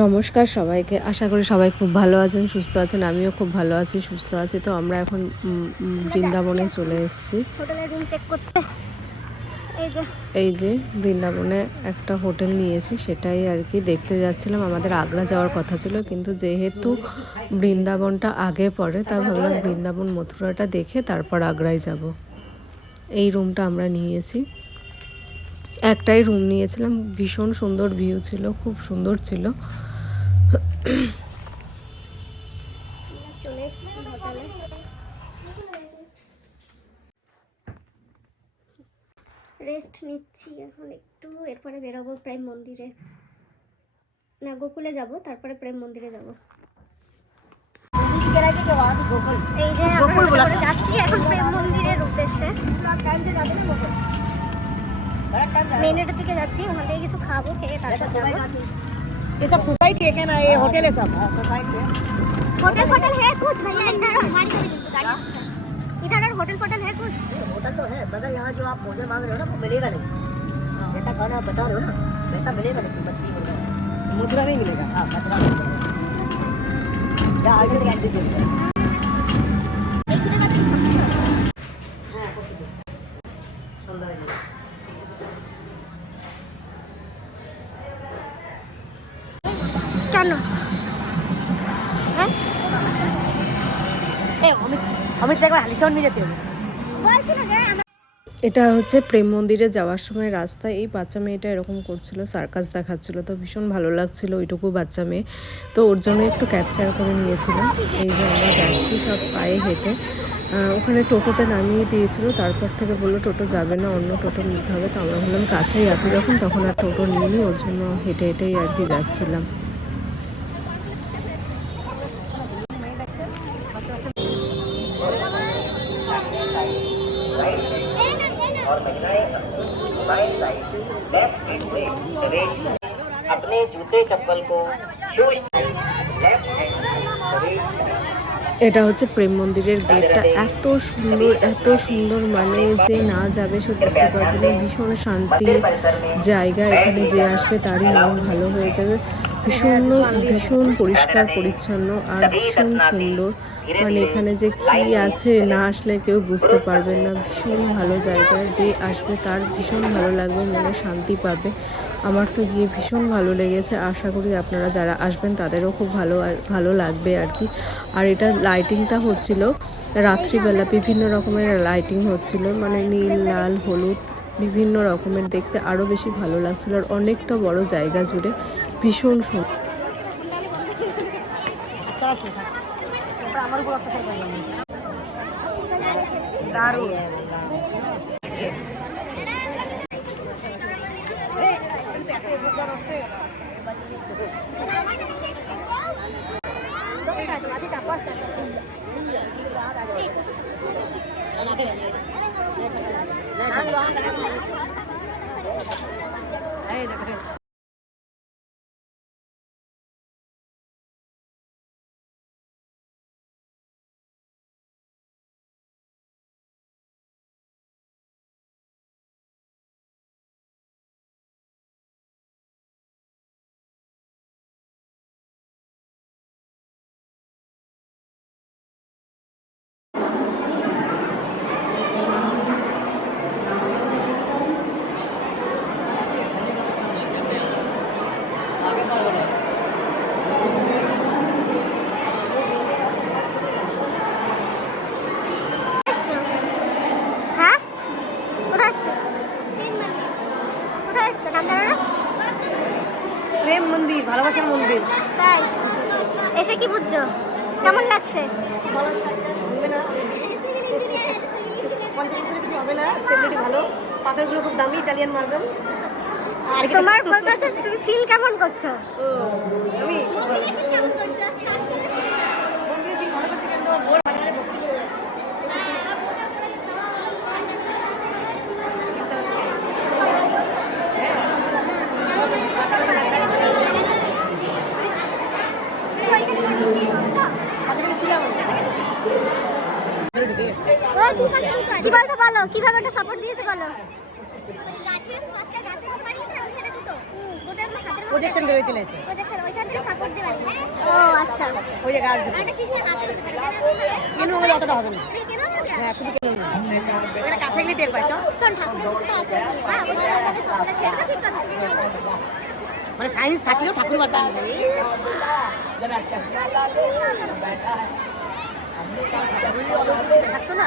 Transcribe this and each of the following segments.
নমস্কার সবাইকে, আশা করি সবাই খুব ভালো আছেন, সুস্থ আছেন। আমিও খুব ভালো আছি, সুস্থ আছি। তো আমরা এখন বৃন্দাবনে চলে এসেছি। হোটেলের রুম চেক করতে এই যে বৃন্দাবনে একটা হোটেল নিয়েছি, সেটাই আর কি দেখতে যাচ্ছিলাম। আমাদের আগ্রা যাওয়ার কথা ছিল, কিন্তু যেহেতু বৃন্দাবনটা আগে পড়ে, তাই ভাবলাম বৃন্দাবন মথুরাটা দেখে তারপর আগ্রায় যাব। এই রুমটা আমরা নিয়েছি, একটাই রুম নিয়েছিলাম। ভীষণ সুন্দর ভিউ ছিল, খুব সুন্দর ছিল। চলে এসেছি হোটেলে। রেস্ট নিচ্ছি এখন একটু, এরপরে বেরোবো প্রেম মন্দিরে, না গোকুলে যাব, তারপরে প্রেম মন্দিরে যাব। এই যে আমরা যাচ্ছি এখন প্রেম মন্দিরের উদ্দেশ্যে। মেন রোডের দিকে যাচ্ছি, ওখান থেকে কিছু খাবো, খেয়ে তারপর যাবো। ये सब सोसाइटी है क्या ना, ये होटल है सब? होटल फोटल है कुछ भैया इधर? इधर होटल फोटल है कुछ? होटल तो है, मगर यहाँ जो आप भोजन मांग रहे हो ना वो मिलेगा नहीं। जैसा खाना आप बता रहे हो ना वैसा मिलेगा नहीं। मछली मिलेगा, मथुरा नहीं मिलेगा। हाँ मथुरा नहीं मिलेगा। या आगे तक एंट्री दे दो। কেন अमित एक बार हालिशहर नहीं जाते हो? বলছি না যে এটা হচ্ছে প্রেম মন্দিরে যাওয়ার সময় রাস্তা। এই বাচ্চা মেয়েটা এরকম করছিল, সার্কাস দেখাচ্ছিল, তো ভীষণ ভালো লাগছিল ওইটুকু বাচ্চা মেয়ে, তো ওর জন্য একটু ক্যাপচার করে নিয়েছিলাম। এই যে আমরা যাচ্ছি সব পায়ে হেঁটে। ওখানে টোটোতে নামিয়ে দিয়েছিল, তারপর থেকে বললো টোটো যাবে না, অন্য টোটো নিতে হবে। তো আমরা বললাম কাছেই আছে যখন, তখন আর টোটো নিইনি, ওর জন্য হেঁটে হেঁটেই আর কি যাচ্ছিলাম। अपने जूते चप्पल को शूज लेफ्ट हैंड এটা হচ্ছে প্রেম মন্দিরের গেটটা। এত সুন্দর, এত সুন্দর, মানে যে না যাবে সে বুঝতে পারবে না। ভীষণ শান্তির জায়গা, এখানে যে আসবে তারই মন ভালো হয়ে যাবে। ভীষণ ভীষণ পরিষ্কার পরিচ্ছন্ন আর ভীষণ সুন্দর। মানে এখানে যে কি আছে না আসলে কেউ বুঝতে পারবে না। ভীষণ ভালো জায়গা, যে আসবে তার ভীষণ ভালো লাগবে, মনে শান্তি পাবে। আমার তো গিয়ে ভীষণ ভালো লেগেছে, আশা করি আপনারা যারা আসবেন তাদেরও খুব ভালো লাগবে আর কি। আর এটা লাইটিংটা হচ্ছিল রাত্রিবেলা, বিভিন্ন রকমের লাইটিং হচ্ছিল, মানে নীল, লাল, হলুদ, বিভিন্ন রকমের, দেখতে আরও বেশি ভালো লাগছিল। আর অনেকটা বড় জায়গা জুড়ে, ভীষণ সুন্দর। दारू হ্যাঁ কোথায় আসছিস? কোথায় আসছো? নাম জানো না? प्रेम मंदिर, ভালোবাসার মন্দির। তাই এসে কি বুঝছো? কেমন লাগছে? হবে না, কনসেন্ট্রেশন কিছু হবে না, স্টেবিলিটি ভালো, পাথরগুলো খুব দামি, ইটালিয়ান মার্বেল। আর তোমার বলতে হচ্ছে তুমি ফিল কেমন করছো? আমি মন্দিরে ফিল ভালো করছি, কিন্তু ওর বাজারে ভর্তি হয়ে যাচ্ছে। কি বলছো বলো, কিভাবে ওটা সাপোর্ট দিয়েছে বলো। গাছের সাথে গাছের বানিয়েছে, আমি সেটা দুটো গোটার হাতের প্রজেকশন করে চলে এসেছে প্রজেকশন ওইখান থেকে সাপোর্ট দিয়ে বাড়ি। ও আচ্ছা, ওই যে গাছ দুটো। এটা কিসের হাতে হতে পারে? কেন হলে অতটা হবে না। কেন না দেয়া? হ্যাঁ শুধু কেন না, ওটা কাছে গেলে টের পাইছো। শোন ঠাকুরের কিছু তো আছে। হ্যাঁ অবশ্যই আছে, সবটা সেটা ঠিক কথা। মানে সাইন্স থাকলেও ঠাকুর বাড়তে হবে থাকতো না।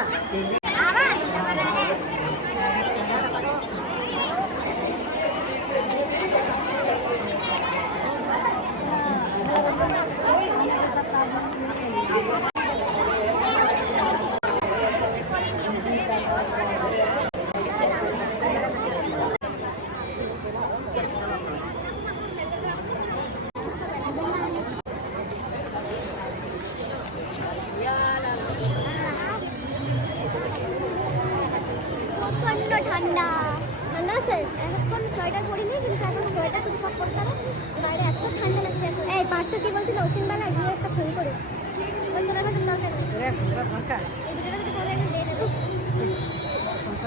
প্রচন্ড ঠান্ডা। ঠান্ডা আছে? এখন সোয়েটার পরিনি, কিন্তু এখন সোয়েটার কিছু সব পরতে হবে। বাইরে এত ঠান্ডা লাগছে এখন। এই পার্থ কি বলছিল অসীমবেলা গিয়ে একটা ফোন করে। ওই তোর এখন দরকার নেই। এই ভিডিওটা যদি করে দিয়ে দেবো।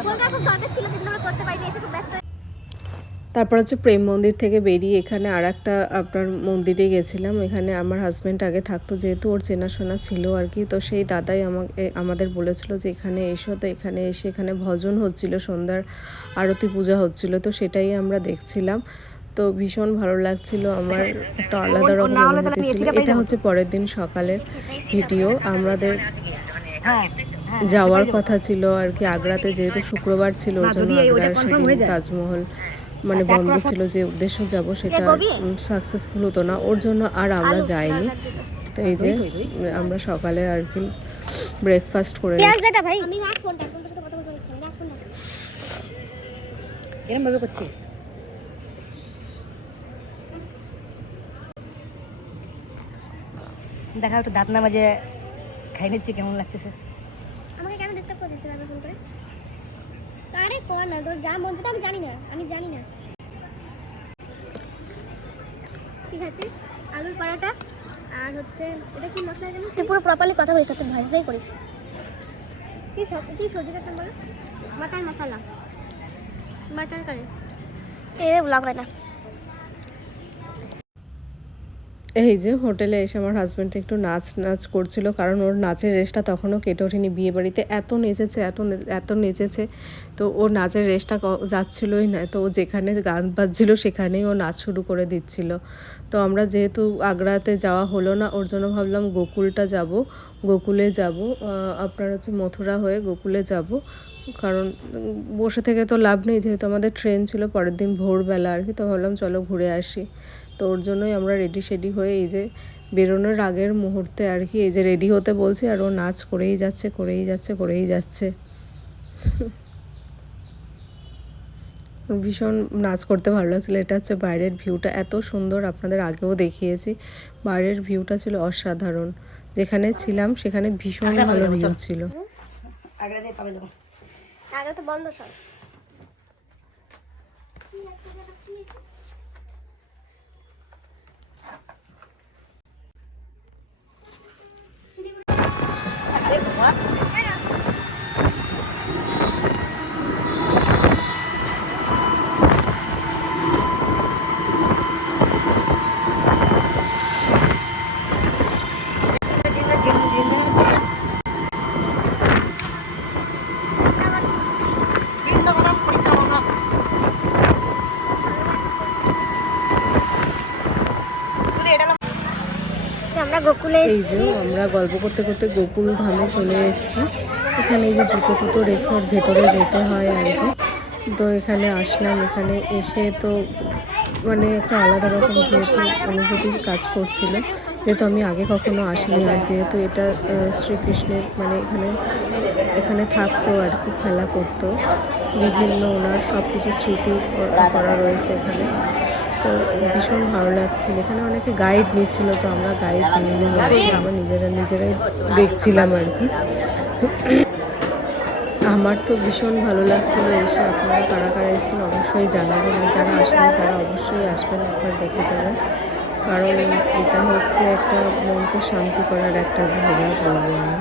ফোনটা খুব দরকার ছিল কিন্তু আমরা করতে পারিনি, এসে খুব ব্যস্ত। তারপর হচ্ছে প্রেম মন্দির থেকে বেরিয়ে এখানে আর একটা আপনার মন্দিরে গেছিলাম। এখানে আমার হাজব্যান্ড আগে থাকতো, যেহেতু ওর চেনাশোনা ছিল আর কি, তো সেই দাদাই আমাদের বলেছিল যে এখানে এসো। তো এখানে এসে এখানে ভজন হচ্ছিল, সন্ধ্যার আরতি পূজা হচ্ছিল, তো সেটাই আমরা দেখছিলাম। তো ভীষণ ভালো লাগছিল, আমার একটা আলাদা রকম অনুভূতি ছিল। এটা হচ্ছে পরের দিন সকালের ভিডিও। আমাদের যাওয়ার কথা ছিল আর কি আগ্রাতে, যেহেতু শুক্রবার ছিল, ওর জন্য আগ্রার সেদিন তাজমহল মানে বন্ধ ছিল। যে উদ্দেশ্য যাব সেটা সাকসেসফুল হতো না, ওর জন্য আর আমরা যাইনি। তো এই যে আমরা সকালে আর কি ব্রেকফাস্ট করে নিচ্ছি। ভাই আমি রাখ ফোনটা, ফোনটার সাথে কথা বলতে হচ্ছে না, রাখ ফোনটা। এরকম ভাবে করছিস? দেখা একটু দাঁত না মাঝে খাই নিচ্ছি, কেমন লাগতেছে। আমাকে কেন ডিস্টার্ব করছিস তুই ফোন করে? আরে কর না, তোর যা মন চায়। আমি জানি না, আমি জানি না। ঠিক আছে, আলুর পরাটা আর হচ্ছে এটা কি মশলা জানি? তুই পুরো প্রপারলি কথা বলিস, তুই ভাজতেই করিস। কি সব কি সবজিটা কেমন বলো? মাটন মশলা, মাটন কারি। এই ব্লগ হয় না। এই যে হোটেলে এসে আমার হাজব্যান্ড একটু নাচ করছিল, কারণ ওর নাচের রেসটা তখনও কেটে ওঠেনি। বিয়ে বাড়িতে এত নেচেছে, এত নেচেছে, তো ওর নাচের রেসটা যাচ্ছিলই না। তো ও যেখানে গান বাজছিল সেখানেই ও নাচ শুরু করে দিচ্ছিল। তো আমরা যেহেতু আগ্রাতে যাওয়া হলো না, ওর জন্য ভাবলাম গোকুলে যাব আপনার হচ্ছে মথুরা হয়ে গোকুলে যাব, কারণ বসে থেকে তো লাভ নেই, যেহেতু আমাদের ট্রেন ছিল পরের দিন ভোরবেলা আর কি। তো ভাবলাম চলো ঘুরে আসি। তো ওর জন্যই আমরা রেডি হয়ে এই যে বেরোনোর আগের মুহূর্তে আর কি এই যে রেডি হতে বলছি, আর ও নাচ করেই যাচ্ছে। ভীষণ নাচ করতে ভালো লাগছিলো। এটা হচ্ছে বাইরের ভিউটা, এত সুন্দর, আপনাদের আগেও দেখিয়েছি। বাইরের ভিউটা ছিল অসাধারণ। যেখানে ছিলাম সেখানে ভীষণ ভালো ভিউ ছিল। আগ্রা যাই পাবে দেবো। আগে তো বন্ধ সব। আমরা গোকুলে এই যে আমরা গল্প করতে করতে গোকুল ধামে চলে এসেছি। এখানে এই যে জুতো রেখে ওর ভেতরে যেতে হয় আর কি। তো এখানে আসলাম, এখানে এসে তো মানে একটা আলাদা রকম যেহেতু অনুভূতি কাজ করছিল, যেহেতু আমি আগে কখনো আসিনি। আর যেহেতু এটা শ্রীকৃষ্ণের মানে এখানে থাকতো আর কি, খেলা করতো, বিভিন্ন ওনার সব কিছু স্মৃতি করা রয়েছে এখানে। তো ভীষণ ভালো লাগছিল। এখানে অনেকে গাইড নিচ্ছিল, তো আমরা গাইড নিই আর কি, আমরা নিজেরাই দেখছিলাম আর কি। আমার তো ভীষণ ভালো লাগছিল এসে। আপনারা কারা কারা এসেছেন অবশ্যই জানাবেন, আর যারা আসেন তারা অবশ্যই আসবেন, আপনারা দেখে যাবেন, কারণ এটা হচ্ছে একটা মনকে শান্তি করার একটা জায়গা বলবো আমি।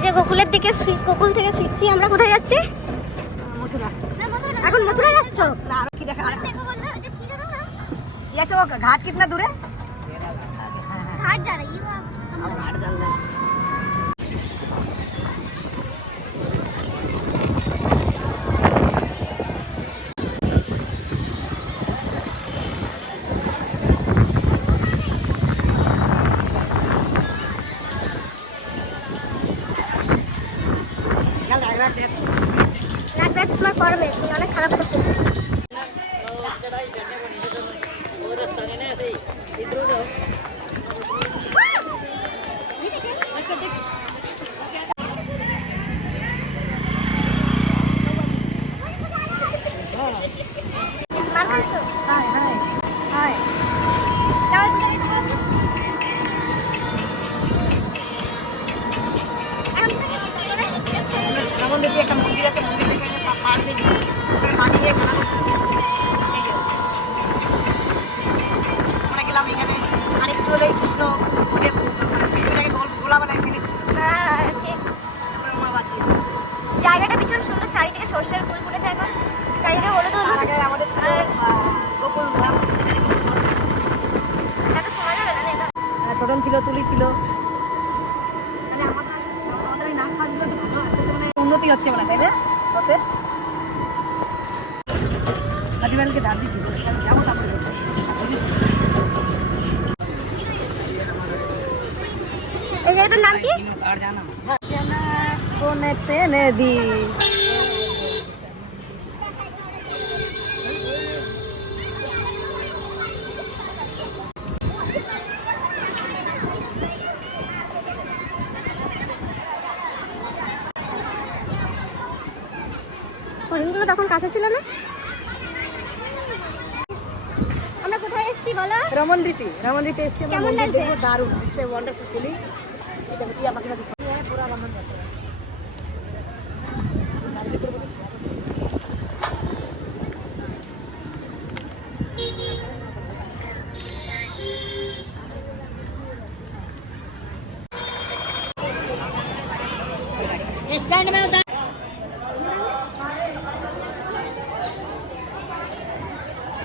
এই যে গোকুলের দিকে গোকুল থেকে ফিরছি আমরা। কোথায় যাচ্ছি? मथुरा এখন মথুরা যাচ্ছ? ना आरो की देखा देखो बोल रहा है जो किधर है ये तो वो घाट कितना दूर है घाट जा रही है वो अब घाट चल रहे चल रहा है রাগ ব্যাস তোমার করবে তুমি অনেক খারাপ করতেছো। মার খাইছো? हाय हाय हाय দাও দিকে এখন রাবণ দেখি একটা মন্দির আছে মন্দির থেকে পাহাড় দেখি ওখানে পানি দিয়ে খেলা করছে আমরা গেলাম এখানে আরেকটু হলে কৃষ্ণ এটাকে গোলা বানায় ফেলেছি হ্যাঁ ঠিক। তারপরে মা বাঁচিয়েছে জায়গাটা ভীষণ সুন্দর, চারিদিকে সর্ষের ফুল ফুটেছে এখন, চারিদিকে হলুদ তার হলুদ। আগে আমাদের ছিল গোকুল ধাম এত সময় যাবে না এটা। ছোটন ছিল তুলি ছিল মানে আমাদের এই নাচ ফাচগুলো একটু ভালো আস্তে আস্তে মানে উন্নতি হচ্ছে মানে তাই না ওতে কাটিমালকে ধার দিছি যাবো তারপরে এই জায়গাটার নাম কি? আর জানা কোনে তেনে দি হরিণগুলো তখন কাছে ছিল না। আমরা কোথায় এসেছি বলো? রমন রীতি এসছি আমরা কেমন মন্দির লাগছে? দেখবো দারুণ ইটস এ ওয়ান্ডারফুল ফিলিং এটা টিয়া পাখি পাখি সব পুরো রমন যাচ্ছে स्टैंड में उतर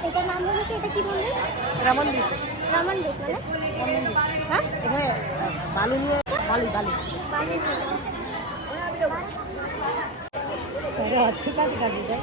এটার নাম বলো কি? এটা কি মন্দির? রমন রীতি রামন দ্বীপ মানে? হ্যাঁ এখানে বালু নিয়ে বালি বালি বালি अरे अच्छी काटी काटी है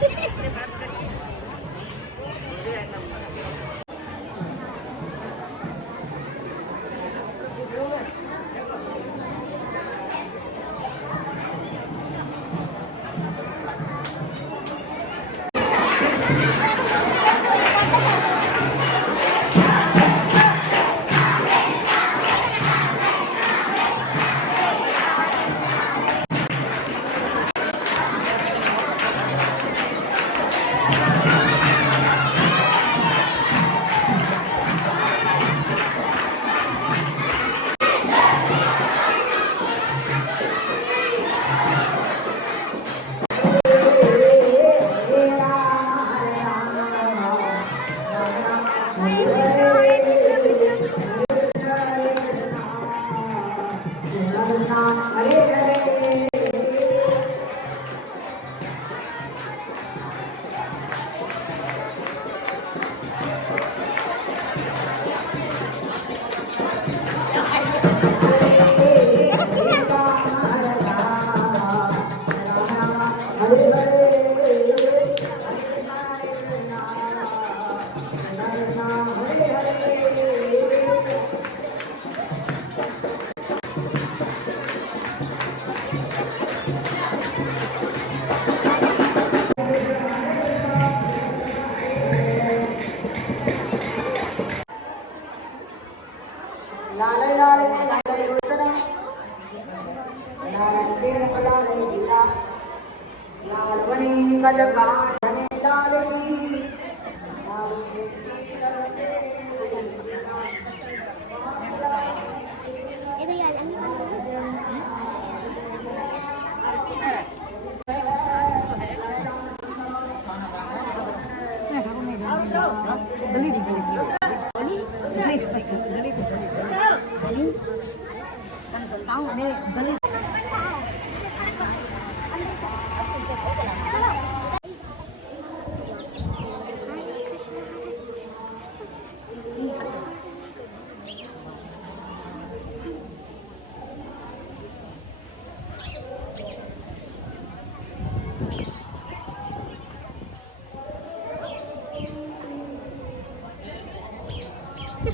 এদিকে আয়।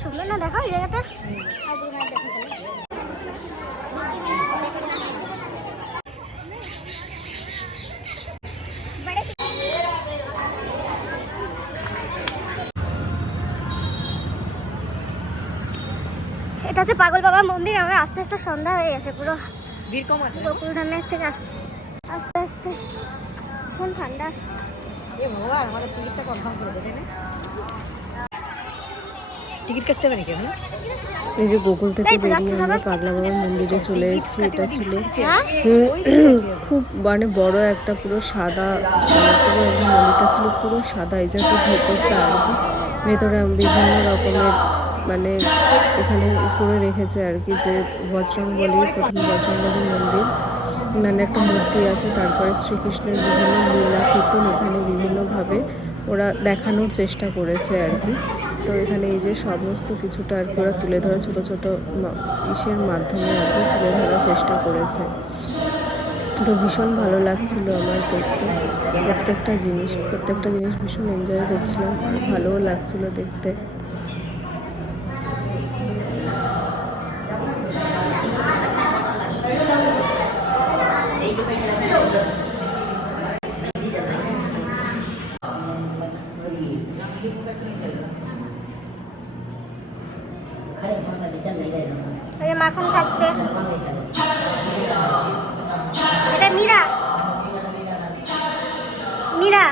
সুন্দর না, দেখো এই জায়গাটা। আর দীঘায় দেখো তাহলে। এটা হচ্ছে পাগল বাবা মন্দির। আমরা আস্তে আস্তে সন্ধ্যা হয়ে গেছে পুরো। ভিড় কম আছে গোকুলধামের থেকে আস্তে আস্তে ভীষণ ঠান্ডা। এ ভগবান, আমাদের টিকিটটা কনফার্ম করে দেবে না? টিকিট কাটতে হবে নাকি এখন? এই যে গোকুল থেকে এই তো বেরিয়ে যাচ্ছে আমরা সবাই। পাগলা বাবার মন্দিরে চলে এসেছি। এটা ছিল হ্যাঁ খুব মানে বড় একটা পুরো সাদা, মানে পুরো একদম মন্দিরটা ছিল পুরো সাদা। এই যে একটা ভেতরটা আর কি, ভেতরে বিভিন্ন রকমের মানে এখানে করে রেখেছে আর কি, যে বজরংবলীর, প্রথম বজরংবলীর মন্দির, মানে একটা মূর্তি আছে। তারপরে শ্রীকৃষ্ণের বিভিন্ন লীলা কীর্তন এখানে বিভিন্নভাবে ওরা দেখানোর চেষ্টা করেছে আর কি। তো এখানে এই যে সমস্ত কিছুটা আর কি ওরা তুলে ধরা, ছোটো ছোটো ইসের মাধ্যমে আর কি তুলে ধরার চেষ্টা করেছে। তো ভীষণ ভালো লাগছিল আমার দেখতে, প্রত্যেকটা জিনিস ভীষণ এনজয় করছিলাম, আর ভালোও লাগছিল দেখতে। ওই যে মাখন খাচ্ছে। এটা মীরা, মীরা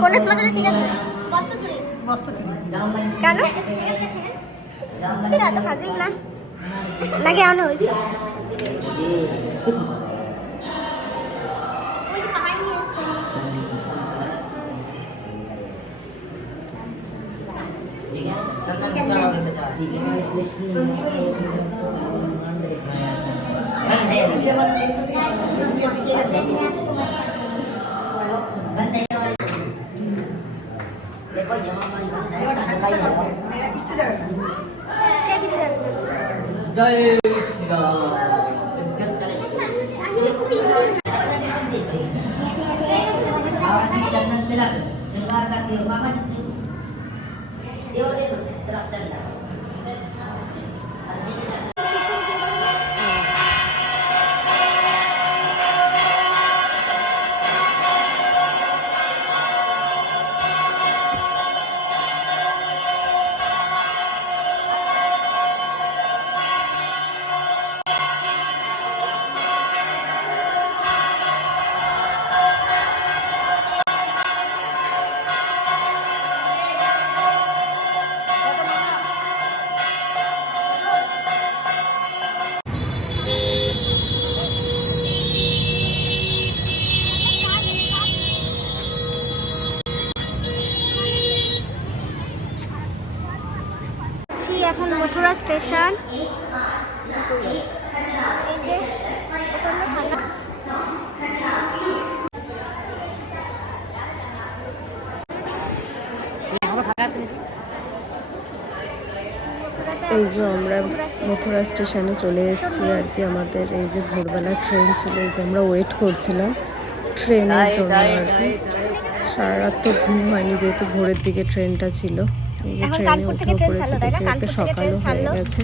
কোনে তোমার জন্য ঠিক আছে? কেন এটা তো ফাজিল না নাকি? এমন হয়েছে জয় শ্রীরাম। चंदन तिलक श्रृंगार करती हो बाबा जी, जेवर देखो तिलक चल रहा है। এখন মথুরা স্টেশন। এই যে প্রচন্ড ঠান্ডা। এই যে আমরা মথুরা স্টেশনে চলে এসেছি আর কি। আমাদের এই যে ভোরবেলা ট্রেন ছিল, এই যে আমরা ওয়েট করছিলাম ট্রেনের জন্য আর কি। সারা রাত তো ঘুম হয়নি, যেহেতু ভোরের দিকে ট্রেনটা ছিল। এই যে এখন ট্রেনে কানপুর থেকে উঠেও ট্রেন পড়েছে, ছাড়লো, তাই না? দেখতে দেখতে কানপুর থেকে সকালও ট্রেন হয়ে ছাড়লো। গেছে।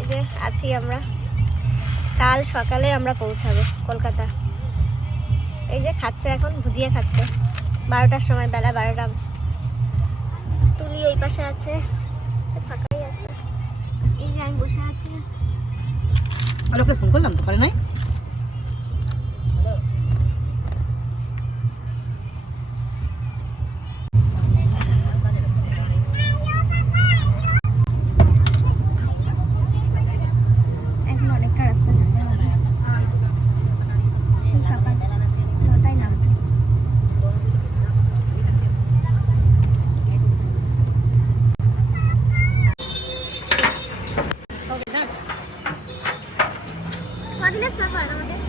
এই যে আছি আমরা, কাল সকালে আমরা পৌঁছাবো কলকাতা। এই যে খাচ্ছে এখন, ভুজিয়া খাচ্ছে 12টার সময়, বেলা 12টা। তুলি ওই পাশে আছে, সে ফাঁকাই আছে। এই যে আমি বসে আছি। আলোকে ফোন করলাম তো, করে নাই। এখন অনেকটা রাস্তা যেতে হবে, সেই সকাল 9টায় নামছে। কদিনের সফর আমাদের?